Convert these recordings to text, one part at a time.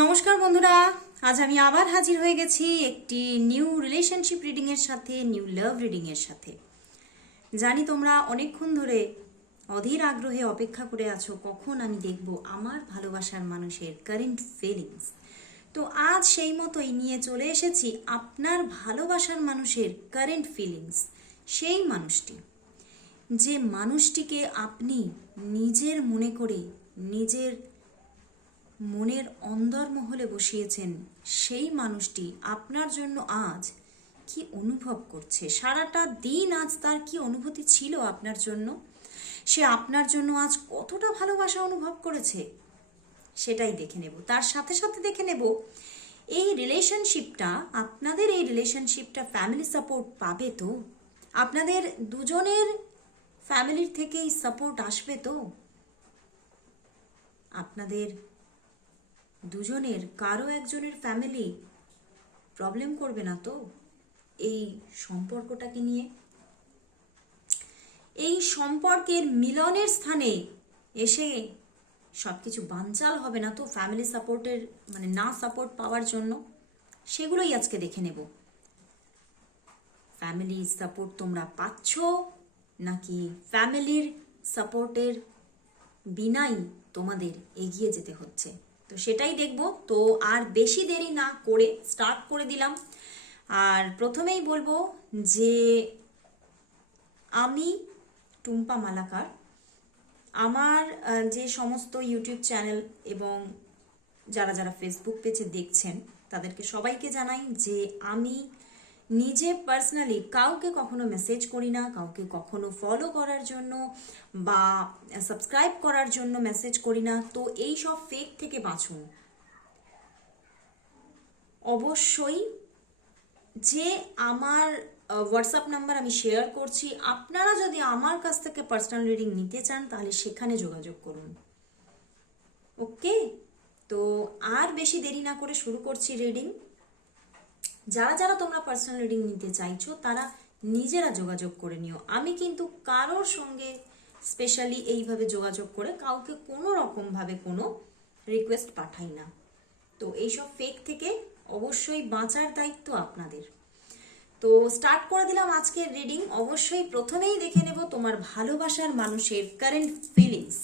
নমস্কার বন্ধুরা, আজ আমি আবার হাজির হয়ে গেছি একটি নিউ রিলেশনশিপ রিডিং এর সাথে নিউ লাভ রিডিং এর সাথে। জানি তোমরা অনেকক্ষণ ধরে অধীর আগ্রহে অপেক্ষা করে আছো, কখন আমি দেখব আমার ভালোবাসার মানুষের কারেন্ট ফিলিংস তো আজ সেই মতোই নিয়ে চলে এসেছি আপনার ভালোবাসার মানুষের কারেন্ট ফিলিংস সেই মানুষটি। যে মানুষটিকে আপনি নিজের মনে করে, নিজের মনের অন্দরমহলে বসিয়েছেন সেই মানুষটি আপনার জন্য আজ কি অনুভব করছে? সারাটা দিন আজ তার কি অনুভূতি ছিল আপনার জন্য? সে আপনার জন্য আজ কতটা ভালোবাসা অনুভব করেছে? সেটাই দেখে নেব। তার সাথে সাথে দেখে নেব, এই রিলেশনশিপটা আপনাদের এই রিলেশনশিপটা ফ্যামিলি সাপোর্ট পাবে তো? আপনাদের দুজনের ফ্যামিলির থেকেই সাপোর্ট আসবে তো? আপনাদের দুজনের, কারও একজনের ফ্যামিলি প্রবলেম করবে না তো? এই সম্পর্কটাকে নিয়ে। এই সম্পর্কের মিলনের স্থানে এসে সব কিছু বানচাল হবে না তো ফ্যামিলি সাপোর্টের মানে না সাপোর্ট পাওয়ার জন্য? সেগুলোই আজকে দেখে নেব। ফ্যামিলি সাপোর্ট তোমরা পাচ্ছ নাকি ফ্যামিলির সাপোর্টের বিনাই তোমাদের এগিয়ে যেতে হচ্ছে? তো সেটাই দেখব। তো আর বেশি দেরি না করে স্টার্ট করে দিলাম। আর প্রথমেই বলব যে আমি টুম্পা মালাকার। আমার যে সমস্ত ইউটিউব চ্যানেল এবং যারা যারা ফেসবুক পেজে দেখছেন, তাদেরকে সবাইকে জানাই যে আমি নিজে পার্সোনালি কাউকে কখনো মেসেজ করি না, কাউকে কখনো ফলো করার জন্য বা সাবস্ক্রাইব করার জন্য মেসেজ করি না। তো এই সব ফেক থেকে বাঁচুন। অবশ্যই যে আমার হোয়াটসঅ্যাপ নাম্বার আমি শেয়ার করছি, আপনারা যদি আমার কাছ থেকে পার্সোনাল রিডিং নিতে চান, তাহলে সেখানে যোগাযোগ করুন। ওকে তো আর বেশি দেরি না করে শুরু করছি রিডিং যারা যারা তোমরা পার্সোনাল রিডিং নিতে চাইছো, তারা নিজেরা যোগাযোগ করে নিও। আমি কিন্তু কারোর সঙ্গে স্পেশালি এইভাবে যোগাযোগ করে কাউকে কোনো রকমভাবে কোনো রিকোয়েস্ট পাঠাই না। তো এইসব ফেক থেকে অবশ্যই বাঁচার দায়িত্ব আপনাদের। তো স্টার্ট করে দিলাম আজকের রিডিং অবশ্যই প্রথমেই দেখে নেব তোমার ভালোবাসার মানুষের কারেন্ট ফিলিংস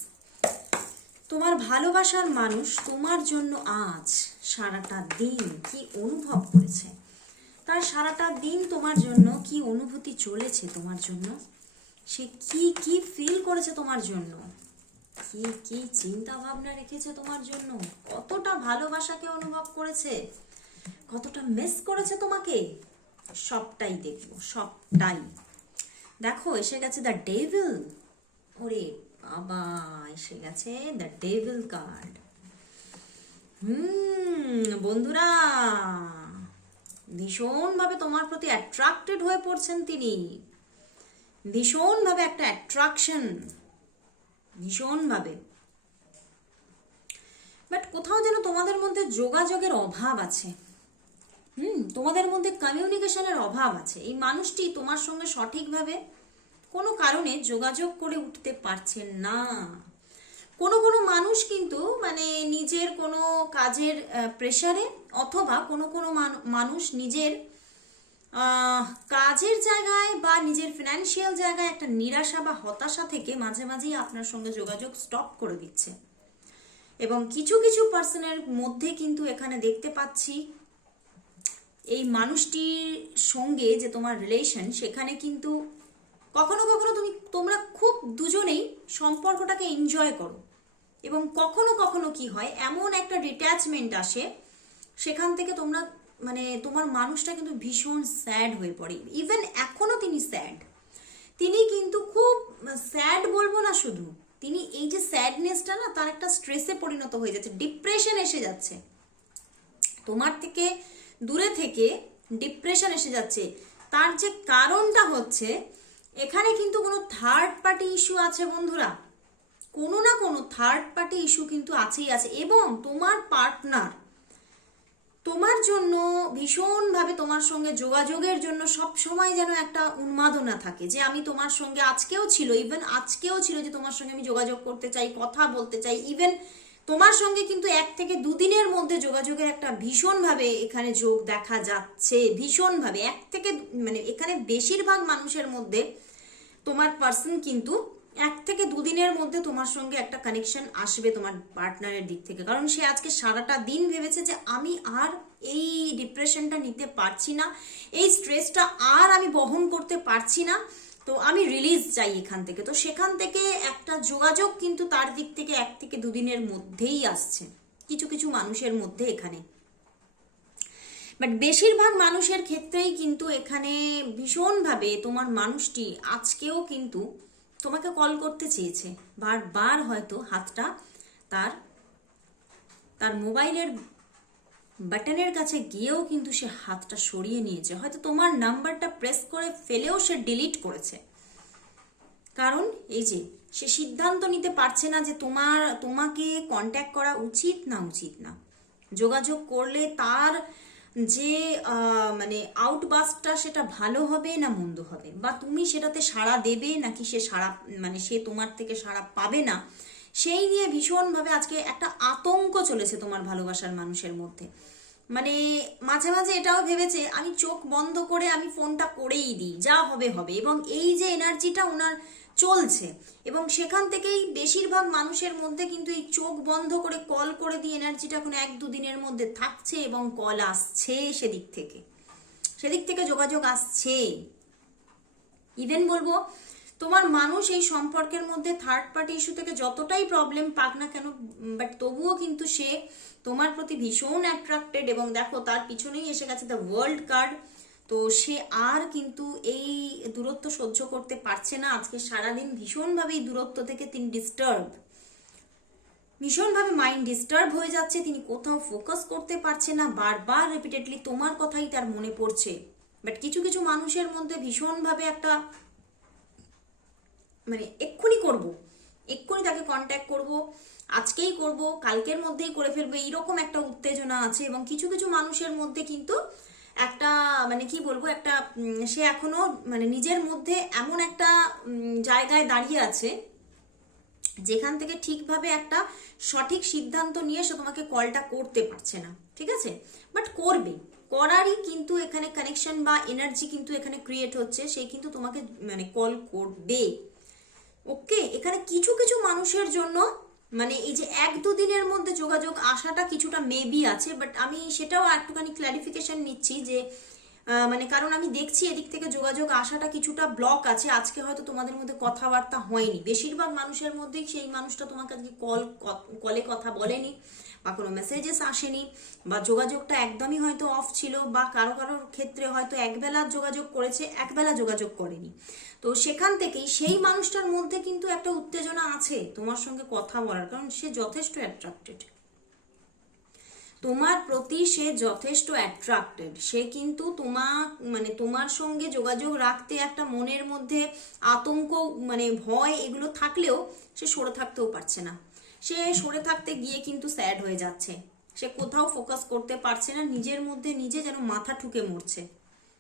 তোমার ভালোবাসার মানুষ তোমার জন্য আজ সারাটা দিন কি অনুভব করেছে? তার সারাটা দিন তোমার জন্য কি অনুভূতি চলেছে তোমার জন্য? সে কি কি ফিল করেছে তোমার জন্য? কি কি চিন্তা ভাবনা রেখেছে তোমার জন্য? কতটা ভালোবাসাকে অনুভব করেছে? কতটা মিস করেছে তোমাকে? সবটাই দেখব, সবটাই। দেখো, এসে গেছে দ্য ডেভিল ওরে বাবা, এসে গেছে দ্য ডেভিল কার্ড হুম, বন্ধুরা। ভীষণভাবে তোমার প্রতি অ্যাট্রাক্টেড হয়ে পড়ছেন তিনি। ভীষণভাবে একটা অ্যাট্রাকশন ভীষণভাবে। বাট কোথাও যেন তোমাদের মধ্যে যোগাযোগের অভাব আছে। হুম, তোমাদের মধ্যে কমিউনিকেশনের অভাব আছে। এই মানুষটি তোমার সঙ্গে সঠিকভাবে কোনো কারণে যোগাযোগ করে উঠতে পারছেন না। কোনো কোনো মানুষ কিন্তু মানে নিজের কোনো কাজের প্রেশারে অথবা কোনো কোনো মানুষ নিজের কাজের জায়গায় বা নিজের ফিনান্সিয়াল জায়গায় একটা নিরাশা বা হতাশা থেকে মাঝে মাঝেই আপনার সঙ্গে যোগাযোগ স্টপ করে দিচ্ছে। এবং কিছু কিছু পার্সনের মধ্যে কিন্তু এখানে দেখতে পাচ্ছি, এই মানুষটির সঙ্গে যে তোমার রিলেশন সেখানে কিন্তু কখনো কখনো তুমি, তোমরা খুব দুজনেই সম্পর্কটাকে এনজয় করো। এবং কখনো কখনো কি হয়, এমন একটা ডিট্যাচমেন্ট আসে, সেখান থেকে তোমরা মানে তোমার মানুষটা কিন্তু ভীষণ স্যাড হয়ে পড়ে। ইভেন এখনও তিনি স্যাড তিনি কিন্তু খুব স্যাড বলব না শুধু, তিনি এই যে স্যাডনেসটা না, তার একটা স্ট্রেসে পরিণত হয়ে যাচ্ছে ডিপ্রেশন এসে যাচ্ছে। তোমার থেকে দূরে থেকে ডিপ্রেশন এসে যাচ্ছে। তার যে কারণটা হচ্ছে, এখানে কিন্তু কোনো থার্ড পার্টি ইস্যু আছে বন্ধুরা। কোনো না কোনো থার্ড পার্টি ইস্যু কিন্তু আছেই, আছে। এবং তোমার পার্টনার তোমার জন্য ভীষণভাবে তোমার সঙ্গে যোগাযোগের জন্য সব সময় যেন একটা উন্মাদনা থাকে, যে আমি তোমার সঙ্গে আজকেও ছিল ইভেন আজকেও ছিল যে তোমার সঙ্গে আমি যোগাযোগ করতে চাই, কথা বলতে চাই ইভেন তোমার সঙ্গে কিন্তু এক থেকে দুদিনের মধ্যে যোগাযোগের একটা ভীষণভাবে এখানে যোগ দেখা যাচ্ছে, ভীষণভাবে। এক থেকে মানে এখানে বেশিরভাগ মানুষের মধ্যে তোমার পার্সন কিন্তু এক থেকে দুদিনের মধ্যে তোমার সঙ্গে একটা কানেকশন আসবে তোমার পার্টনারের দিক থেকে। কারণ সে আজকে সারাটা দিন ভেবেছে যে আমি আর এই ডিপ্রেশনটা নিতে পারছি না, এই স্ট্রেসটা আর আমি বহন করতে পারছি না। তো আমি রিলিজ চাই এখান থেকে। তো সেখান থেকে একটা যোগাযোগ কিন্তু তার দিক থেকে এক থেকে দুদিনের মধ্যেই আসছে, কিছু কিছু মানুষের মধ্যে এখানে। বাট বেশিরভাগ মানুষের ক্ষেত্রেই কিন্তু এখানে ভীষণভাবে তোমার মানুষটি আজকেও কিন্তু তোমাকে কল করতে চেয়েছে। বারবার হয়তো হাতটা তার তার মোবাইলের বাটনের কাছে গিয়েও কিন্তু সে হাতটা সরিয়ে নিয়েছে। হয়তো তোমার নাম্বারটা প্রেস করে ফেলেও সে ডিলিট করেছে। কারণ এই যে, সে সিদ্ধান্ত নিতে পারছে না যে তোমার, তোমাকে কন্ট্যাক্ট করা উচিত না উচিত না। যোগাযোগ করলে তার যে মানে আউটবাসটা সেটা ভালো হবে না মন্দ হবে? বা তুমি সেটাতে সাড়া দেবে নাকি সে সাড়া মানে সে তোমার থেকে সাড়া পাবে না? সেই নিয়ে ভীষণভাবে আজকে একটা আতঙ্ক চলেছে তোমার ভালোবাসার মানুষের মধ্যে। মানে মাঝে মাঝে এটাও ভেবেছে, আমি চোখ বন্ধ করে আমি ফোনটা করেই দিই, যা হবে হবে। এবং এই যে এনার্জিটা ওনার চলছে। এবং সেখান থেকেই বেশিরভাগ মানুষের মধ্যে কিন্তু এই চোখ বন্ধ করে কল করে দিয়ে এনার্জিটা এখন এক দুদিনের মধ্যে থাকছে এবং কল আসছে সেদিক থেকে। সেদিক থেকে যোগাযোগ আসছে ইভেন বলব, তোমার মানুষ এই সম্পর্কের মধ্যে থার্ড পার্টি ইস্যু থেকে যতটাই প্রবলেম পাক না কেন বাট তবুও কিন্তু সে তোমার প্রতি ভীষণ অ্যাট্রাক্টেড এবং দেখো তার পিছনেই এসে গেছে দ্য ওয়ার্ল্ড কার্ড তো সে আর কিন্তু এই দূরত্ব সহ্য করতে পারছে না। আজকে সারাদিন ভীষণভাবে এই দূরত্ব থেকে তিনি ডিস্টার্ব ভীষণভাবে মাইন্ড ডিস্টার্ব হয়ে যাচ্ছে। তিনি কোথাও ফোকাস করতে পারছে না। বারবার রিপিটেডলি তোমার কথাই তার মনে পড়ছে। বাট কিছু কিছু মানুষের মধ্যে ভীষণভাবে একটা মানে এক্ষুনি করব। এক্ষুনি তাকে কন্ট্যাক্ট করব। আজকেই করব। কালকের মধ্যেই করে ফেলব। এইরকম একটা উত্তেজনা আছে এবং কিছু কিছু মানুষের মধ্যে কিন্তু একটা মানে কি বলব, একটা সে এখনও মানে নিজের মধ্যে এমন একটা জায়গায় দাঁড়িয়ে আছে, যেখান থেকে ঠিকভাবে একটা সঠিক সিদ্ধান্ত নিয়ে সে তোমাকে কলটা করতে পারছে না, ঠিক আছে? বাট করবে। করারই কিন্তু এখানে কানেকশন বা এনার্জি কিন্তু এখানে ক্রিয়েট হচ্ছে, সে কিন্তু তোমাকে মানে কল করবে। ওকে এখানে কিছু কিছু মানুষের জন্য মানে এই যে এক দুদিনের মধ্যে যোগাযোগ আসাটা কিছুটা মেবি আছে বাট আমি সেটাও একটুখানি ক্ল্যারিফিকেশন নিচ্ছি যে মানে কারণ আমি দেখছি এদিক থেকে যোগাযোগ আসাটা কিছুটা ব্লক আছে, আজকে হয়তো তোমাদের মধ্যে কথাবার্তা হয়নি। বেশিরভাগ মানুষের মধ্যেই সেই মানুষটা তোমাকে আজকে কল কলে কথা বলেনি, বা কোনো মেসেজেস আসেনি, বা যোগাযোগটা একদমই হয়তো অফ ছিল, বা কারও কারোর ক্ষেত্রে হয়তো একবেলা যোগাযোগ করেছে, একবেলা যোগাযোগ করেনি। তো সেখান থেকেই সেই মানুষটার মধ্যে কিন্তু একটা উত্তেজনা আছে তোমার সঙ্গে কথা বলার, কারণ সে যথেষ্ট অ্যাট্রাক্টেড তোমার প্রতি সে যথেষ্ট অ্যাট্রাক্টেড সে কিন্তু তোমার মানে তোমার সঙ্গে যোগাযোগ রাখতে একটা মনের মধ্যে আতঙ্ক মানে ভয় এগুলো থাকলেও সে সরে থাকতেও পারছে না। সে সরে থাকতে গিয়ে কিন্তু স্যাড হয়ে যাচ্ছে। সে কোথাও ফোকাস করতে পারছে না, নিজের মধ্যে নিজে যেন মাথা ঠুকে মরছে।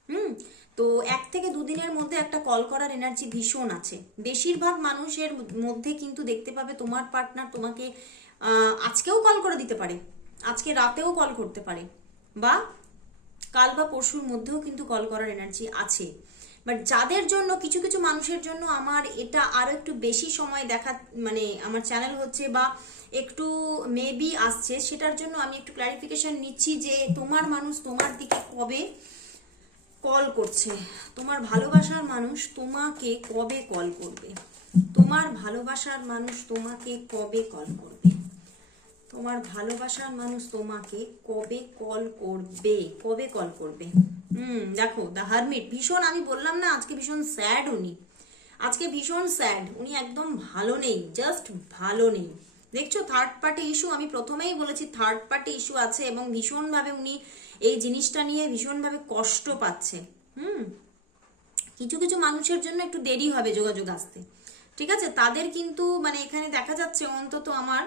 হুম? তো এক থেকে দুদিনের মধ্যে একটা কল করার এনার্জি ভীষণ আছে। বেশিরভাগ মানুষের মধ্যে কিন্তু দেখতে পাবে তোমার পার্টনার তোমাকে আজকেও কল করে দিতে পারে, আজকে রাতেও কল করতে পারে, বা কাল বা পরশুর মধ্যেও কিন্তু কল করার এনার্জি আছে। বাট যাদের জন্য, কিছু কিছু মানুষের জন্য আমার এটা আরও একটু বেশি সময় দেখা মানে আমার চ্যানেল হচ্ছে বা একটু মেবি আসছে, সেটার জন্য আমি একটু ক্লারিফিকেশন নিচ্ছি যে তোমার মানুষ তোমার দিকে কবে কল করছে। তোমার ভালোবাসার মানুষ তোমাকে কবে কল করবে? তোমার ভালোবাসার মানুষ তোমাকে কবে কল করবে? তোমার ভালোবাসার মানুষ তোমাকে কবে কল করবে? কবে কল করবে? হুম, দেখো দ্য হারমিট ভীষণ, আমি বললাম না, আজকে ভীষণ স্যাড উনি। আজকে ভীষণ স্যাড উনি একদম ভালো নেই জাস্ট ভালো নেই। দেখছ থার্ড পার্টি ইস্যু আমি প্রথমেই বলেছি থার্ড পার্টি ইস্যু আছে এবং ভীষণভাবে উনি এই জিনিসটা নিয়ে ভীষণভাবে কষ্ট পাচ্ছে, হুম? কিছু কিছু মানুষের জন্য একটু দেরি হবে যোগাযোগ আসতে, ঠিক আছে? তাদের কিন্তু মানে এখানে দেখা যাচ্ছে অন্তত আমার,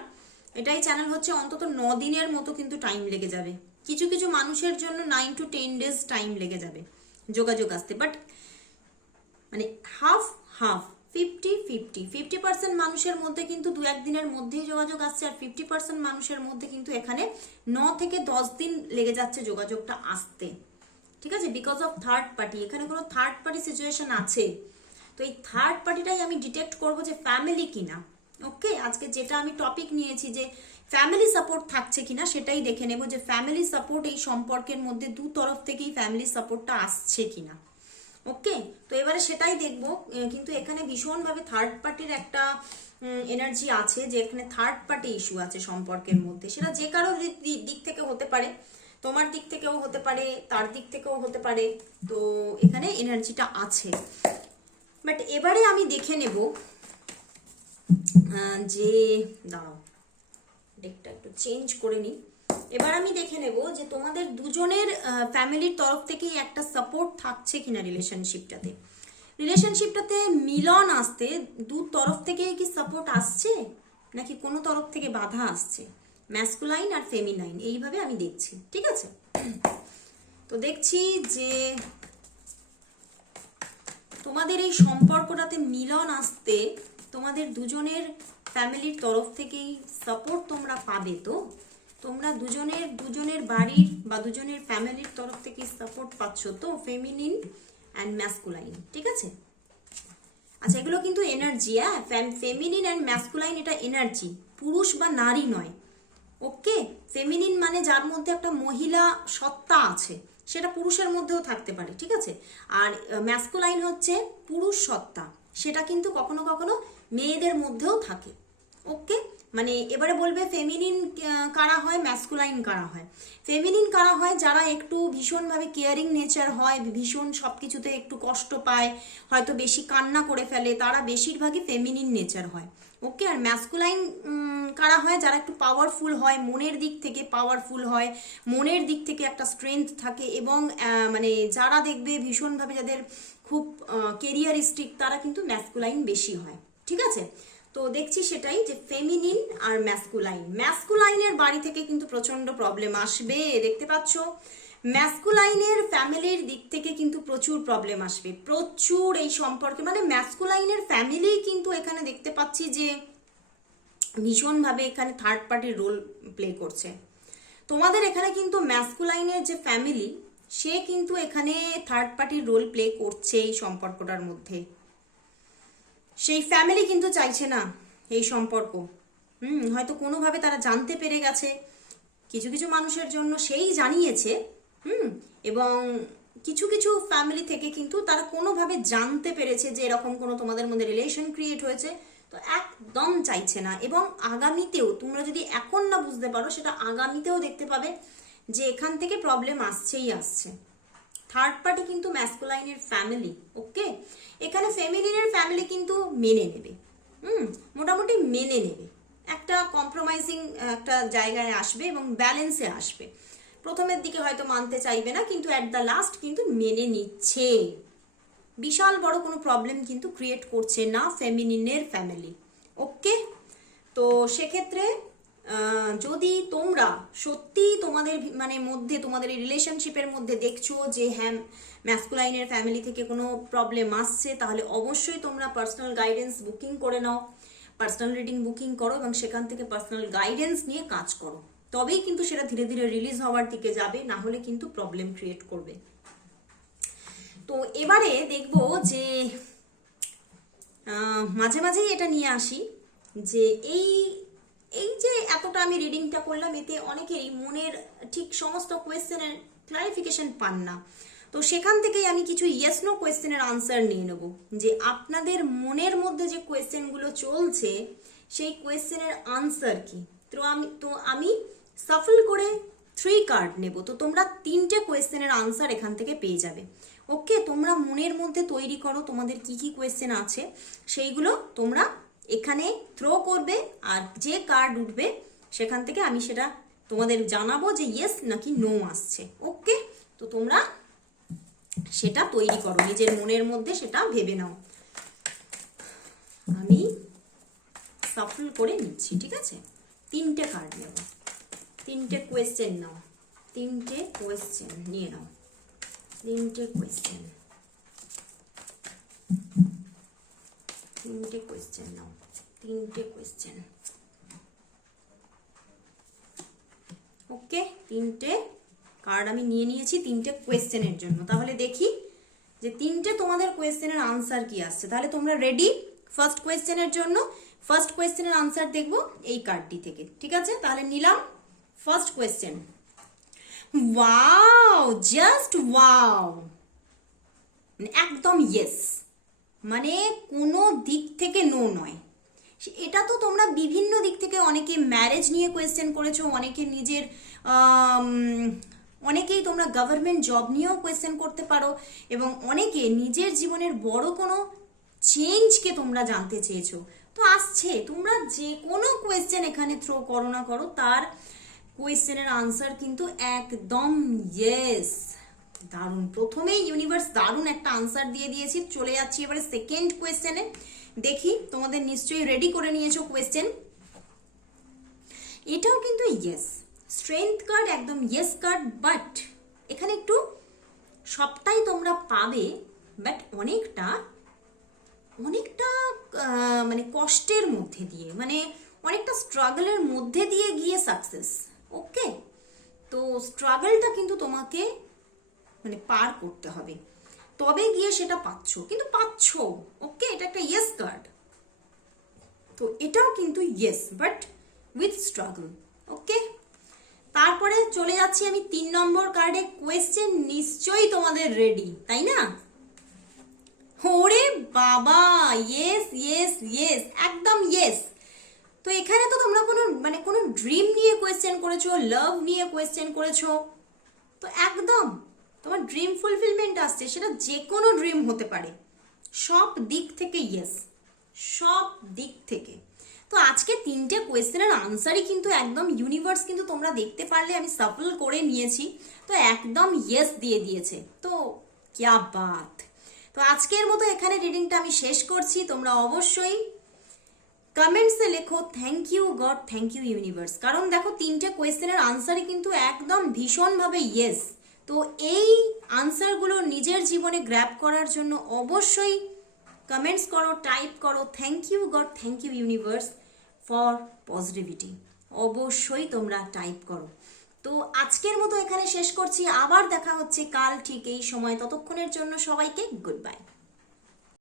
এটাই চ্যানেল হচ্ছে অন্তত ন দিনের মতো কিন্তু টাইম লেগে যাবে। কিছু কিছু মানুষের জন্য nine to ten days time লেগে যাবে যোগাযোগ আসতে। বাট মানে half half fifty fifty. Fifty percent মানুষের মধ্যে কিন্তু দু একদিনের মধ্যেই যোগাযোগ আসছে, আর ফিফটি পার্সেন্ট মানুষের মধ্যে কিন্তু এখানে ন থেকে দশ দিন লেগে যাচ্ছে যোগাযোগটা আসতে। ঠিক আছে? বিকজ অফ থার্ড পার্টি এখানে কোনো থার্ড পার্টি সিচুয়েশন আছে। তো এই থার্ড পার্টিটাই আমি ডিটেক্ট করব যে ফ্যামিলি কিনা। ওকে আজকে যেটা আমি টপিক নিয়েছি যে ফ্যামিলি সাপোর্ট থাকছে কিনা, সেটাই দেখে নেব যে ফ্যামিলি সাপোর্ট এই সম্পর্কের মধ্যে দু তরফ থেকেই ফ্যামিলি সাপোর্টটা আসছে কিনা। ওকে? তো এবারে সেটাই দেখব। কিন্তু এখানে ভীষণভাবে থার্ড পার্টির একটা এনার্জি আছে, যে এখানে থার্ড পার্টি ইস্যু আছে সম্পর্কের মধ্যে। সেটা যে কারও দিক থেকে হতে পারে। তোমার দিক থেকেও হতে পারে, তার দিক থেকেও হতে পারে। তো এখানে এনার্জিটা আছে। বাট এবারে আমি দেখে নেব যে, দাঁড়াও ডেকটা একটু চেঞ্জ করে নিই। এবার আমি দেখে নেব যে তোমাদের দুজনের ফ্যামিলির তরফ থেকেই একটা সাপোর্ট থাকছে কিনা রিলেশনশিপটাতে রিলেশনশিপটাতে মিলন আসতে দু তরফ থেকে কি সাপোর্ট আসছে? নাকি কোনো তরফ থেকে বাধা আসছে? ম্যাসকুলাইন আর ফেমিনাইন এইভাবে আমি দেখছি, ঠিক আছে? তো দেখছি যে তোমাদের এই সম্পর্কটাতে মিলন আসতে তোমাদের দুজনের ফ্যামিলির তরফ থেকেই সাপোর্ট তোমরা পাবে তো? তোমরা দুজনের দুজনের বাড়ির বা দুজনের ফ্যামিলির তরফ থেকে সাপোর্ট পাচ্ছ তো ফেমিনিন অ্যান্ড ম্যাসকুলাইন ঠিক আছে? আচ্ছা এগুলো কিন্তু এনার্জি হ্যাঁ? ফেমিনিন অ্যান্ড ম্যাসকুলাইন এটা এনার্জি পুরুষ বা নারী নয় ওকে ফেমিনিন মানে যার মধ্যে একটা মহিলা সত্তা আছে, সেটা পুরুষের মধ্যেও থাকতে পারে, ঠিক আছে? আর ম্যাসকুলাইন হচ্ছে পুরুষ সত্তা, সেটা কিন্তু কখনো কখনো মেয়েদের মধ্যেও থাকে ওকে মানে এবারে বলবে ফেমিনিন কারা হয়? ম্যাসকুলাইন কারা হয়? ফেমিনিন কারা হয়? যারা একটু ভীষণভাবে কেয়ারিং নেচার হয়, ভীষণ সব কিছুতে একটু কষ্ট পায়, হয়তো বেশি কান্না করে ফেলে, তারা বেশিরভাগই ফেমিনিন নেচার হয়। ওকে আর ম্যাসকুলাইন কারা হয়? যারা একটু পাওয়ারফুল হয়, মনের দিক থেকে পাওয়ারফুল হয়, মনের দিক থেকে একটা স্ট্রেংথ থাকে এবং মানে যারা দেখবে ভীষণভাবে যাদের খুব কেরিয়ারিস্টিক তারা কিন্তু ম্যাসকুলাইন বেশি হয়। ঠিক আছে? তো দেখছি সেটাই যে ফেমিনিন আর ম্যাসকুলাইন ম্যাসকুলাইনের বাড়ি থেকে কিন্তু প্রচণ্ড প্রবলেম আসবে, দেখতে পাচ্ছ? ম্যাসকুলাইনের ফ্যামিলির দিক থেকে কিন্তু প্রচুর প্রবলেম আসবে। প্রচুর এই সম্পর্কে মানে ম্যাসকুলাইনের ফ্যামিলি কিন্তু এখানে দেখতে পাচ্ছি যে ভীষণভাবে এখানে থার্ড পার্টির রোল প্লে করছে। তোমাদের এখানে কিন্তু ম্যাসকুলাইনের যে ফ্যামিলি সে কিন্তু এখানে থার্ড পার্টির রোল প্লে করছে এই সম্পর্কটার মধ্যে। সেই ফ্যামিলি কিন্তু চাইছে না এই সম্পর্ক। হুম, হয়তো কোনোভাবে তারা জানতে পেরে গেছে। কিছু কিছু মানুষের জন্য সেই জানিয়েছে। হুম, এবং কিছু কিছু ফ্যামিলি থেকে কিন্তু তারা কোনোভাবে জানতে পেরেছে যে এরকম কোনো তোমাদের মধ্যে রিলেশন ক্রিয়েট হয়েছে। তো একদম চাইছে না। এবং আগামীতেও তোমরা যদি এখন না বুঝতে পারো, সেটা আগামীতেও দেখতে পাবে যে এখান থেকে প্রবলেম আসছেই আসছে। থার্ড পার্টি কিন্তু ম্যাসকুলাইনের ফ্যামিলি ওকে এখানে ফেমিনিনের ফ্যামিলি কিন্তু মেনে নেবে, হুম? মোটামুটি মেনে নেবে। একটা কম্প্রোমাইজিং একটা জায়গায় আসবে এবং ব্যালেন্সে আসবে। প্রথমের দিকে হয়তো মানতে চাইবে না, কিন্তু অ্যাট দ্য লাস্ট কিন্তু মেনে নিচ্ছে। বিশাল বড় কোনো প্রবলেম কিন্তু ক্রিয়েট করছে না ফেমিনিনের ফ্যামিলি ওকে তো সেক্ষেত্রে যদি তোমরা সত্যি তোমাদের মানে মধ্যে, তোমাদের এই রিলেশনশিপের মধ্যে দেখছ যে হ্যাঁ ম্যাসকুলাইনের ফ্যামিলি থেকে কোনো প্রবলেম আসছে, তাহলে অবশ্যই তোমরা পার্সোনাল গাইডেন্স বুকিং করে নাও। পার্সোনাল রিডিং বুকিং করো এবং সেখান থেকে পার্সোনাল গাইডেন্স নিয়ে কাজ করো। তবেই কিন্তু সেটা ধীরে ধীরে রিলিজ হওয়ার দিকে যাবে, না হলে কিন্তু প্রবলেম ক্রিয়েট করবে। তো এবারে দেখব যে মাঝে মাঝেই এটা নিয়ে আসি যে এই এই যে এতটা আমি রিডিংটা করলাম, এতে অনেকেই মনের ঠিক সমস্ত কোয়েশ্চেনের ক্লারিফিকেশন পান না। তো সেখান থেকেই আমি কিছু ইয়েস নো কোয়েশ্চেনের আনসার নিয়ে নেব। যে আপনাদের মনের মধ্যে যে কোয়েশ্চেনগুলো চলছে, সেই কোয়েশ্চেনের আনসার কি? তো আমি তো আমি সাফল করে থ্রি কার্ড নেব। তো তোমরা তিনটে কোয়েশ্চেনের আনসার এখান থেকে পেয়ে যাবে। ওকে তোমরা মনের মধ্যে তৈরি করো তোমাদের কি কি কোয়েশ্চেন আছে, সেইগুলো তোমরা এখানে থ্রো করবে আর যে কার্ড উঠবে, সেখান থেকে আমি সেটা তোমাদের জানাব যে ইয়েস নাকি নো আসছে। ওকে তো তোমরা সেটা তৈরি করো, নিজের মনের মধ্যে সেটা ভেবে নাও। আমি সফল করে নিচ্ছি, ঠিক আছে? তিনটে কার্ড নেব। তিনটে কোয়েশ্চেন নাও। তিনটে কোয়েশ্চেন নিয়ে নাও। তিনটে কোয়েশ্চেন তিনটে কোয়েশ্চেন নাও, তিনটে কোয়েশ্চেন ওকে তিনটে কার্ড আমি নিয়ে নিয়েছি তিনটে কোয়েশ্চেনের জন্য। তাহলে দেখি যে তিনটে তোমাদের কোয়েশ্চেনের আনসার কি আসছে। তাহলে তোমরা রেডি ফার্স্ট কোয়েশ্চেনের জন্য ফার্স্ট কোয়েশ্চেনের আনসার দেখব এই কার্ডটি থেকে, ঠিক আছে? তাহলে নিলাম first question wow just wow একদম ইয়েস মানে কোনো দিক থেকে নো নয়। এটা তো তোমরা বিভিন্ন দিক থেকে অনেকে ম্যারেজ নিয়ে কোয়েশ্চেন করেছ, অনেকে নিজের অনেকেই তোমরা গভর্নমেন্ট জব নিয়েও কোয়েশ্চেন করতে পারো এবং অনেকে নিজের জীবনের বড় কোনো চেঞ্জকে তোমরা জানতে চেয়েছো। তো আসছে, তোমরা যে কোনো কোয়েশ্চেন এখানে থ্রো করো না করো, তার কোয়েশ্চেনের আনসার কিন্তু একদম ইয়েস দারুণ। প্রথমেই ইউনিভার্স দারুণ একটা আনসার দিয়ে দিয়েছি। চলে যাচ্ছি এবারে সেকেন্ড কোয়েশ্চেনে দেখি, তোমাদের নিশ্চয়ই রেডি করে নিয়েছো কোয়েশ্চেন এটাও কিন্তু ইয়েস স্ট্রেংথ কার্ড একদম ইয়েস কার্ড বাট এখানে একটু সবটাই তোমরা পাবে বাট অনেকটা অনেকটা মানে কষ্টের মধ্যে দিয়ে মানে অনেকটা স্ট্রাগলের মধ্যে দিয়ে গিয়ে সাকসেস ওকে তো স্ট্রাগলটা কিন্তু তোমাকে মানে পার করতে হবে। তবে গিয়ে সেটা পাচ্ছ। কিন্তু পাচ্ছ। ওকে, এটা একটা ইয়েস কার্ড তো এটাও কিন্তু yes but with struggle okay? তারপরে চলে যাচ্ছি আমি তিন নম্বর কার্ডে কোয়েশ্চেন নিশ্চয়ই তোমাদের রেডি তাই না? ওরে বাবা ইয়েস ইয়েস ইয়েস একদম ইয়েস তো এখানে তো তোমরা কোনো মানে কোনো ড্রিম নিয়ে কোয়েশ্চেন করেছ লাভ নিয়ে কোয়েশ্চেন করেছ। তো একদম। তোমার ড্রিম ফুলফিলমেন্ট আসছে, সেটা যে কোনো ড্রিম হতে পারে। সব দিক থেকে ইয়েস সব দিক থেকে। তো আজকে তিনটে কোয়েশ্চেনের আনসারই কিন্তু একদম ইউনিভার্স কিন্তু তোমরা দেখতে পারলে আমি সাফল করে নিয়েছি। তো একদম ইয়েস দিয়ে দিয়েছে। তো ক্যা বাত? তো আজকের মতো এখানে রিডিংটা আমি শেষ করছি। তোমরা অবশ্যই কমেন্টসে লেখো thank you God thank you universe কারণ দেখো, তিনটে কোয়েশ্চেনের আনসারই কিন্তু একদম ভীষণভাবে ইয়েস তো এই আনসারগুলো নিজের জীবনে গ্র্যাপ করার জন্য অবশ্যই কমেন্টস করো টাইপ করো thank you God thank you universe for positivity অবশ্যই তোমরা টাইপ করো। তো আজকের মতো এখানে শেষ করছি। আবার দেখা হচ্ছে কাল ঠিক এই সময়। ততক্ষণের জন্য সবাইকে গুড বাই